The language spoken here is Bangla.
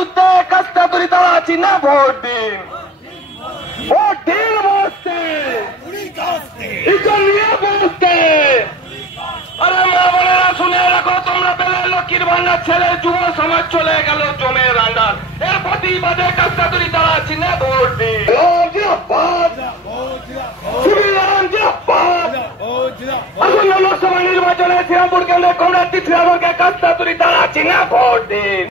বিরুদ্ধে কাস্তাতুরি তারা চিহ্নে ভোট দিন। ভোট দিন বসতে ইজন নিয়ে বসতে। আরে মা বোনেরা শুনে রাখো, তোমরা পেলে লক্ষ্মীর ভান্ডার ছেলে যুব সমাজ চলে গেল জমের আন্ডার। এর প্রতিবাদে কাস্তাতুরি তারা চিহ্নে ভোট দিন। আসুন লোকসভা নির্বাচনে শ্রীরামপুর কেন্দ্রে কমরেড তৃতীয় কাস্তাতুরি তারা চিহ্নে ভোট দিন।